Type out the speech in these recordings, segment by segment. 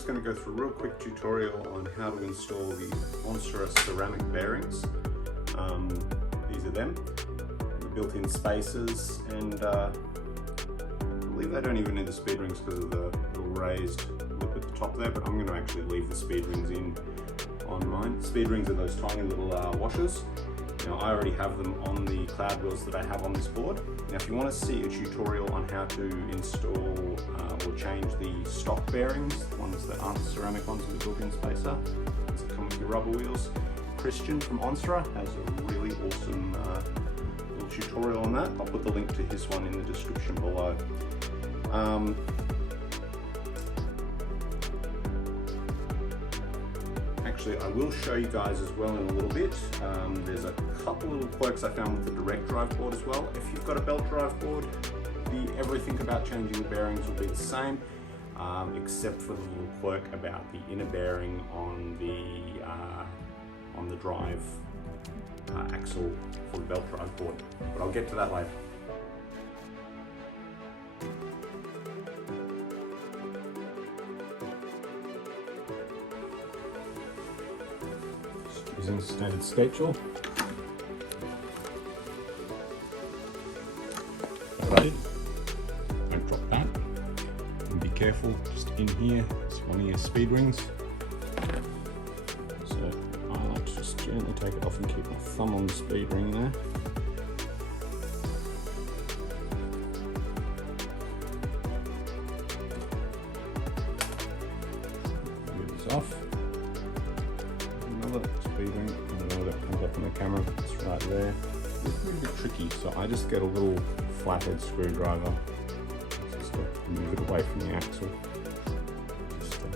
just going to go through a real quick tutorial on how to install the Onsra Ceramic Bearings. These are them, the built-in spacers, and I believe they don't even need the speed rings because of the little raised lip at the top there, but I'm going to actually leave the speed rings in on mine. Speed rings are those tiny little washers. Now, I already have them on the cloud wheels that I have on this board. Now, if you want to see a tutorial on how to install or change the stock bearings, the ones that aren't the ceramic ones with the built-in spacer, that come with your rubber wheels, Christian from Onsra has a really awesome little tutorial on that. I'll put the link to his one in the description below. Actually, I will show you guys as well in a little bit. There's a couple little quirks I found with the direct drive board as well. If you've got a belt drive board, everything about changing the bearings will be the same, except for the little quirk about the inner bearing on the drive axle for the belt drive board. But I'll get to that later. Using a standard skate tool. Right. Don't drop that. And be careful, just in here, it's one of your speed rings. So I like to just gently take it off and keep my thumb on the speed ring there. Get this off. Another speed ring, I know that comes up on the camera, it's right there. It's a little bit tricky, so I just get a little flathead screwdriver just to move it away from the axle. Just to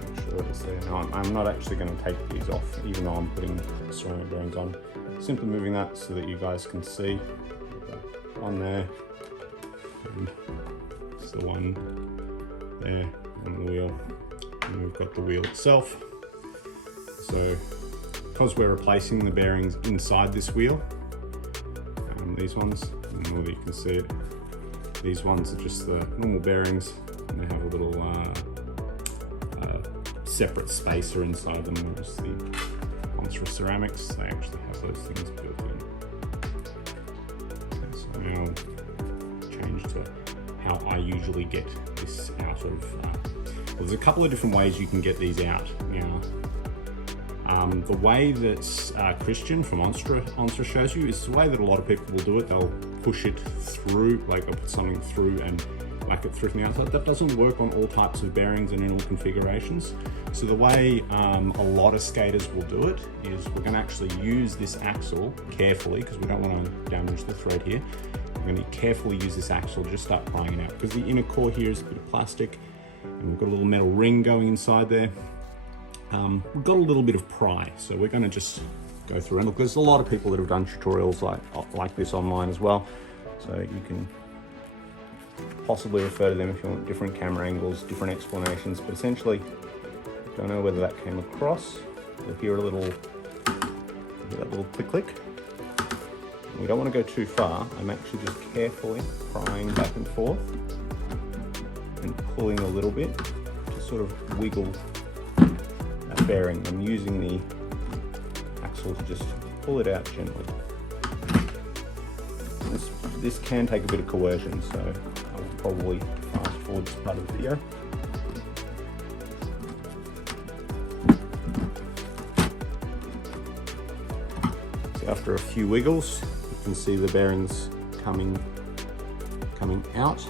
make sure that it's there. Now, I'm not actually going to take these off, even though I'm putting ceramic bearings on. Simply moving that so that you guys can see. One there, and it's the one there on the wheel. And we've got the wheel itself. So, because we're replacing the bearings inside this wheel, these ones, and whether you can see it, these ones are just the normal bearings, and they have a little separate spacer inside them, whereas the Onsra Ceramics, they actually have those things built in. Okay, so now I'll change to how I usually get this out of, well, there's a couple of different ways you can get these out. Now, the way that Christian from Onsra shows you is the way that a lot of people will do it. They'll push it through, like they'll put something through and whack it through from the outside. That doesn't work on all types of bearings and in all configurations. So the way a lot of skaters will do it is we're going to actually use this axle carefully, because we don't want to damage the thread here. We're going to carefully use this axle, just start prying it out, because the inner core here is a bit of plastic, and we've got a little metal ring going inside there. We've got a little bit of pry, so we're going to just go through and look. There's a lot of people that have done tutorials like this online as well, so you can possibly refer to them if you want different camera angles, different explanations. But essentially, don't know whether that came across. You'll hear that little click. We don't want to go too far. I'm actually just carefully prying back and forth and pulling a little bit to sort of wiggle that bearing. I'm using the axle to just pull it out gently. This can take a bit of coercion, so I'll probably fast forward this part of the video. So after a few wiggles, you can see the bearings coming out.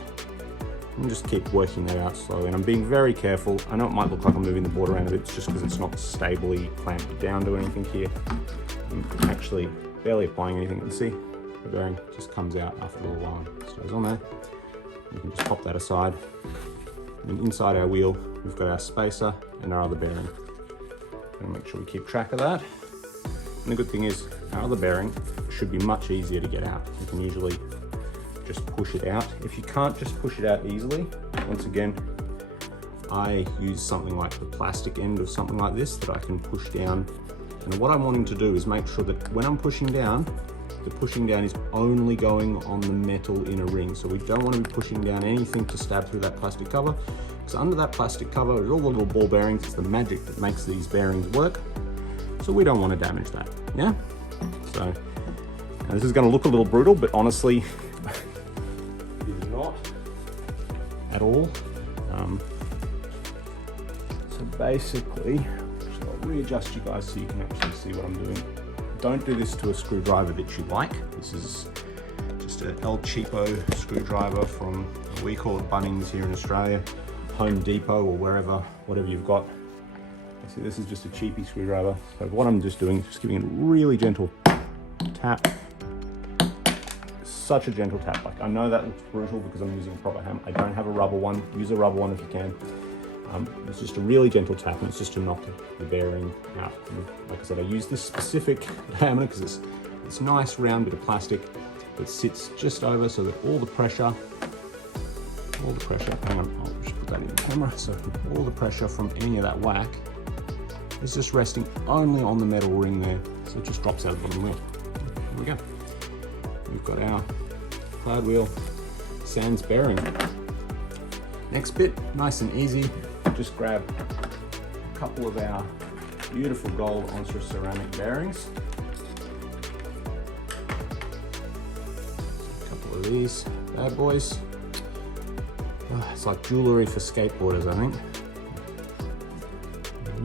And just keep working that out slowly, and I'm being very careful. I know it might look like I'm moving the board around a bit, it's just because it's not stably clamped down to anything here. I'm actually barely applying anything. You can see the bearing just comes out after a little while. It stays on there. You can just pop that aside. And inside our wheel, we've got our spacer and our other bearing. Gonna make sure we keep track of that. And the good thing is, our other bearing should be much easier to get out. You can usually just push it out. If you can't just push it out easily, once again, I use something like the plastic end of something like this that I can push down. And what I'm wanting to do is make sure that when I'm pushing down, the pushing down is only going on the metal inner ring. So we don't want to be pushing down anything to stab through that plastic cover. Because under that plastic cover is all the little ball bearings. It's the magic that makes these bearings work. So we don't want to damage that, yeah? So this is going to look a little brutal, but honestly, it is not at all. So basically, so I'll readjust you guys so you can actually see what I'm doing. Don't do this to a screwdriver that you like. This is just an El Cheapo screwdriver from, we call it Bunnings here in Australia, Home Depot or wherever, whatever you've got. See, this is just a cheapy screwdriver. So what I'm just doing is just giving it a really gentle tap. Such a gentle tap. Like, I know that looks brutal because I'm using a proper hammer. I don't have a rubber one. Use a rubber one if you can. It's just a really gentle tap, and it's just to knock the bearing out. And like I said, I use this specific diameter because it's a nice round bit of plastic that sits just over so that all the pressure, hang on, I'll just put that in the camera. So all the pressure from any of that whack is just resting only on the metal ring there. So it just drops out of the bottom wheel. There we go. We've got our cloud wheel sans bearing. Next bit, nice and easy. Just grab a couple of our beautiful gold Onsra ceramic bearings. A couple of these bad boys. Oh, it's like jewelry for skateboarders, I think.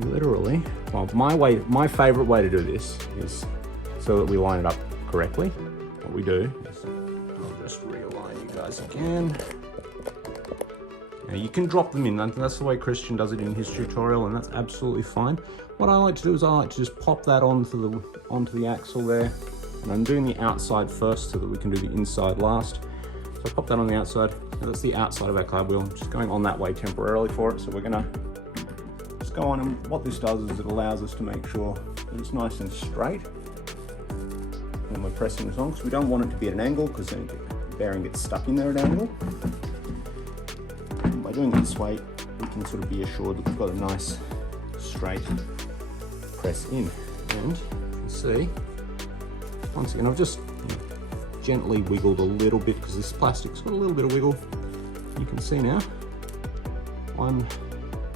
Literally, well, my favorite way to do this is so that we line it up correctly. What we do is, I'll just realign you guys again. Now you can drop them in. That's the way Christian does it in his tutorial, and that's absolutely fine. What I like to do is I like to just pop that onto the axle there, and I'm doing the outside first so that we can do the inside last. So I pop that on the outside. Now that's the outside of our cloud wheel. I'm just going on that way temporarily for it. So we're gonna just go on, and what this does is it allows us to make sure that it's nice and straight when we're pressing this on, because we don't want it to be at an angle, because then the bearing gets stuck in there at an angle. And by doing it this way, we can sort of be assured that we've got a nice straight press in. And you can see, once again, I've just gently wiggled a little bit because this plastic's got a little bit of wiggle. You can see now, one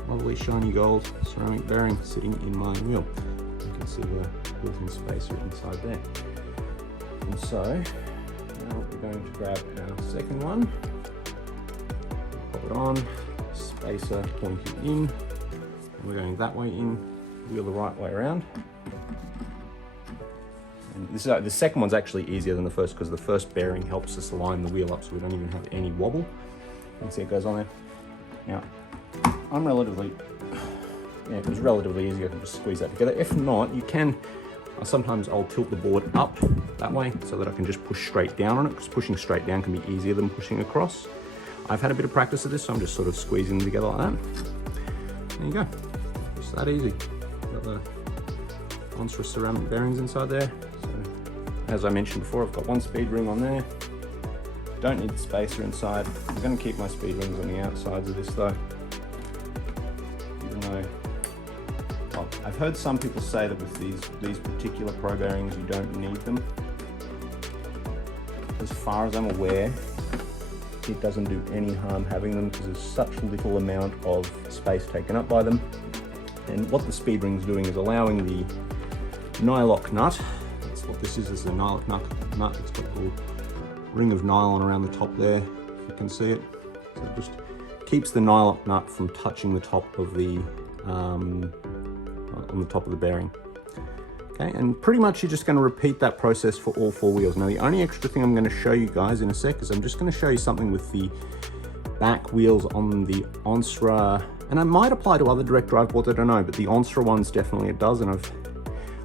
lovely shiny gold ceramic bearing sitting in my wheel. You can see the built-in spacer inside there. And so, now we're going to grab our second one, pop it on, spacer pointing in, and we're going that way in, wheel the right way around. And this is, the second one's actually easier than the first because the first bearing helps us align the wheel up so we don't even have any wobble. You can see it goes on there. Now, it was relatively easy. I can just squeeze that together. If not, you can, sometimes I'll tilt the board up that way so that I can just push straight down on it, because pushing straight down can be easier than pushing across. I've had a bit of practice of this, so I'm just sort of squeezing them together like that. There you go. Just that easy. Got the Onsra ceramic bearings inside there. So, as I mentioned before, I've got one speed ring on there. Don't need the spacer inside. I'm going to keep my speed rings on the outsides of this though. Even though, well, I've heard some people say that with these particular pro bearings you don't need them. As far as I'm aware, it doesn't do any harm having them because there's such little amount of space taken up by them. And what the speed ring's doing is allowing the nylock nut, that's what this is a nylock nut. It's got a little ring of nylon around the top there, if you can see it. So it just keeps the nylock nut from touching the top of the, on the top of the bearing. Okay, and pretty much you're just going to repeat that process for all four wheels. Now the only extra thing I'm going to show you guys in a sec is I'm just going to show you something with the back wheels on the Onsra, and it might apply to other direct drive boards, I don't know, but the Onsra ones definitely it does. And I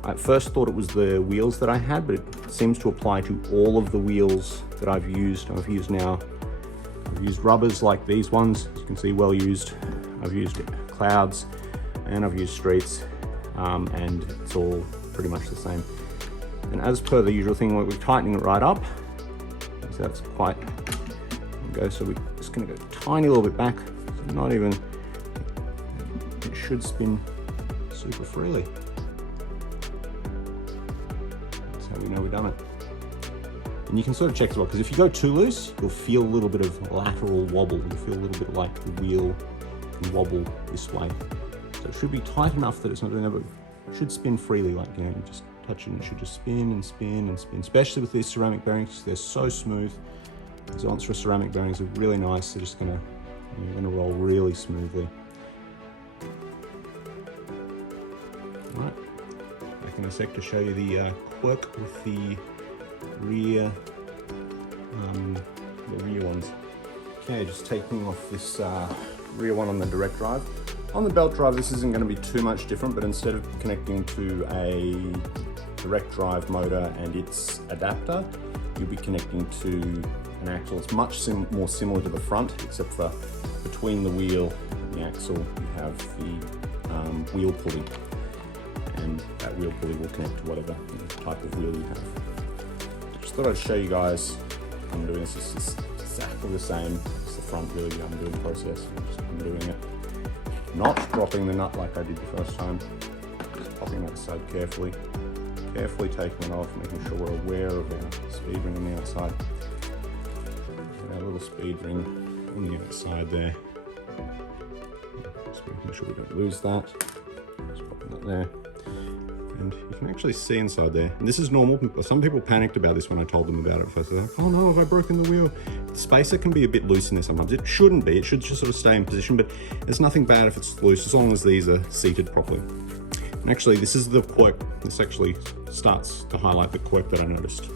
at first thought it was the wheels that I had, but it seems to apply to all of the wheels that I've used. I've used rubbers like these ones, as you can see, well used. I've used clouds and I've used streets, and it's all pretty much the same. And as per the usual thing, we're tightening it right up. So that's quite, so we're just gonna go tiny little bit back. So not even, it should spin super freely. That's how we know we've done it. And you can sort of check as well, because if you go too loose, you'll feel a little bit of lateral wobble. You'll feel a little bit like the wheel can wobble this way. So it should be tight enough that it's not doing that, but it should spin freely, like, you know, you just touch it and it should just spin and spin and spin, especially with these ceramic bearings. They're so smooth. These Onsra ceramic bearings are really nice. They're just gonna roll really smoothly. All right, back in a sec to show you the Quirk with the rear ones. Okay, just taking off this rear one on the direct drive. On the belt drive, this isn't going to be too much different, but instead of connecting to a direct drive motor and its adapter, you'll be connecting to an axle. It's much more similar to the front, except for between the wheel and the axle, you have the wheel pulley, and that wheel pulley will connect to whatever type of wheel you have. Just thought I'd show you guys how I'm doing this. It's just exactly the same as the front wheel undoing process. I'm doing it. Not dropping the nut like I did the first time, just popping that aside carefully, taking it off, making sure we're aware of our speed ring on the outside. Our little speed ring on the outside there. Just making sure we don't lose that. Just popping that there. And you can actually see inside there. And this is normal. Some people panicked about this when I told them about it first. They're like, oh no, have I broken the wheel? The spacer can be a bit loose in there sometimes. It shouldn't be. It should just sort of stay in position, but there's nothing bad if it's loose as long as these are seated properly. And actually, this is the quirk. This actually starts to highlight the quirk that I noticed.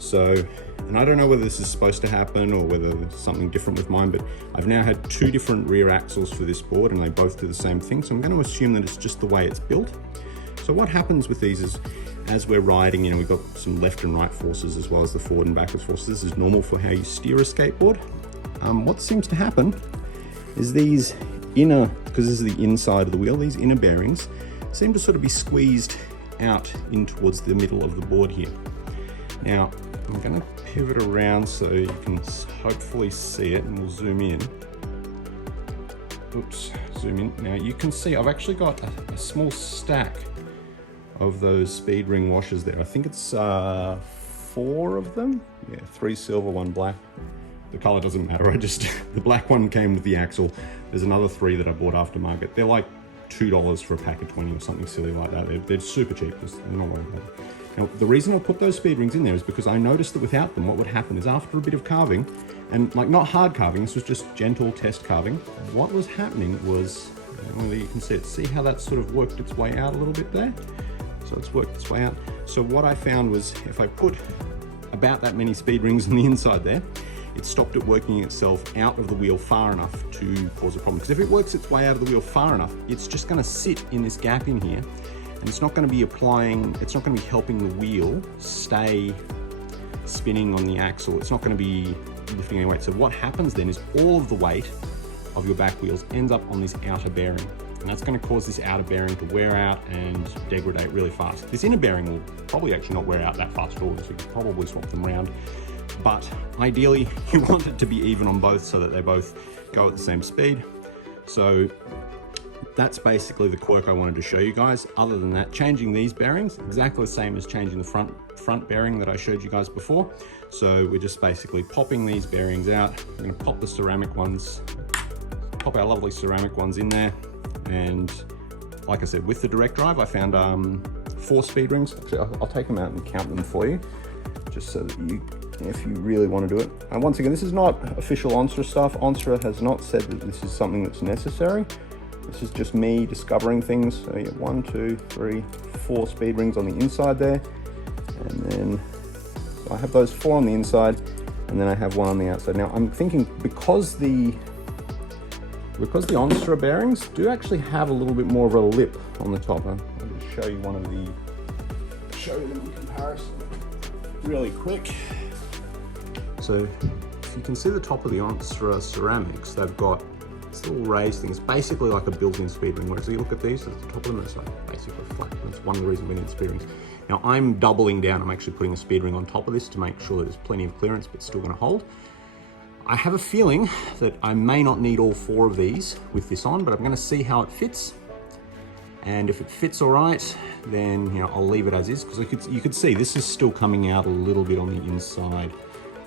So, and I don't know whether this is supposed to happen or whether there's something different with mine, but I've now had 2 different rear axles for this board and they both do the same thing. So I'm going to assume that it's just the way it's built. So what happens with these is, as we're riding, you know, we've got some left and right forces as well as the forward and backwards forces. This is normal for how you steer a skateboard. What seems to happen is these inner, because this is the inside of the wheel, these inner bearings seem to sort of be squeezed out in towards the middle of the board here. Now, I'm going to pivot around so you can hopefully see it, and we'll zoom in. Oops, zoom in. Now you can see I've actually got a small stack of those speed ring washers there. I think it's 4 of them. Yeah, 3 silver, 1 black. The color doesn't matter. The black one came with the axle. There's another 3 that I bought aftermarket. They're like $2 for a pack of 20 or something silly like that. They're super cheap. They're not worth it. Now, the reason I put those speed rings in there is because I noticed that without them, what would happen is after a bit of carving, and like not hard carving, this was just gentle test carving, what was happening was, you can see it, see how that sort of worked its way out a little bit there? So it's worked its way out. So what I found was if I put about that many speed rings on the inside there, it stopped it working itself out of the wheel far enough to cause a problem. Because if it works its way out of the wheel far enough, it's just going to sit in this gap in here, and it's not going to be it's not going to be helping the wheel stay spinning on the axle. It's not going to be lifting any weight. So what happens then is all of the weight of your back wheels ends up on this outer bearing. And that's going to cause this outer bearing to wear out and degrade really fast. This inner bearing will probably actually not wear out that fast at all, so you can probably swap them around. But ideally, you want it to be even on both so that they both go at the same speed. So that's basically the quirk I wanted to show you guys. Other than that, changing these bearings, exactly the same as changing the front bearing that I showed you guys before. So we're just basically popping these bearings out. We're going to pop the ceramic ones, pop our lovely ceramic ones in there. And like I said, with the direct drive, I found 4 speed rings. Actually, I'll take them out and count them for you, just so that you, if you really want to do it. And once again, this is not official Onsra stuff. Onsra has not said that this is something that's necessary. This is just me discovering things. So you have 1, 2, 3, 4 speed rings on the inside there. And then so I have those 4 on the inside, and then I have 1 on the outside. Now I'm thinking because the Onsra bearings do actually have a little bit more of a lip on the top. I'll just show you them in comparison really quick. So if you can see the top of the Onsra ceramics, they've got this little raised thing. It's basically like a built-in speed ring. Whereas you look at these, at the top of them, it's like basically flat. That's one of the reasons we need speed rings. Now I'm doubling down. I'm actually putting a speed ring on top of this to make sure there's plenty of clearance, but it's still going to hold. I have a feeling that I may not need all 4 of these with this on, but I'm going to see how it fits. And if it fits all right, then I'll leave it as is, because you could see this is still coming out a little bit on the inside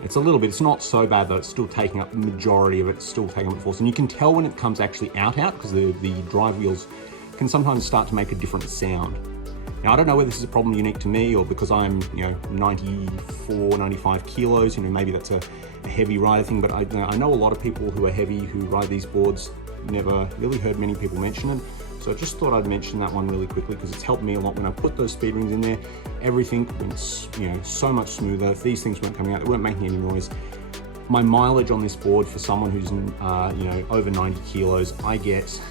It's a little bit, it's not so bad though, it's still taking up the majority of it, it's still taking up the force. And you can tell when it comes actually out because the drive wheels can sometimes start to make a different sound. Now, I don't know whether this is a problem unique to me or because I'm, 94, 95 kilos, maybe that's a heavy rider thing, but I know a lot of people who are heavy who ride these boards. Never really heard many people mention it. So I just thought I'd mention that one really quickly because it's helped me a lot when I put those speed rings in there. Everything went, so much smoother. If these things weren't coming out, they weren't making any noise. My mileage on this board for someone who's, over 90 kilos, I get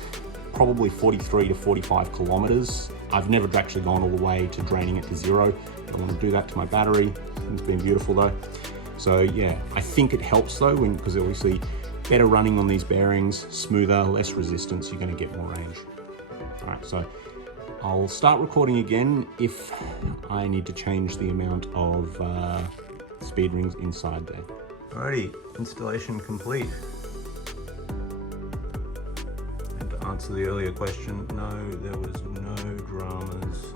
probably 43 to 45 kilometers. I've never actually gone all the way to draining it to zero. I don't want to do that to my battery. It's been beautiful though. So yeah, I think it helps though, because obviously better running on these bearings, smoother, less resistance, you're going to get more range. All right, so I'll start recording again if I need to change the amount of speed rings inside there. Alrighty, installation complete. And to answer the earlier question, no, there was no dramas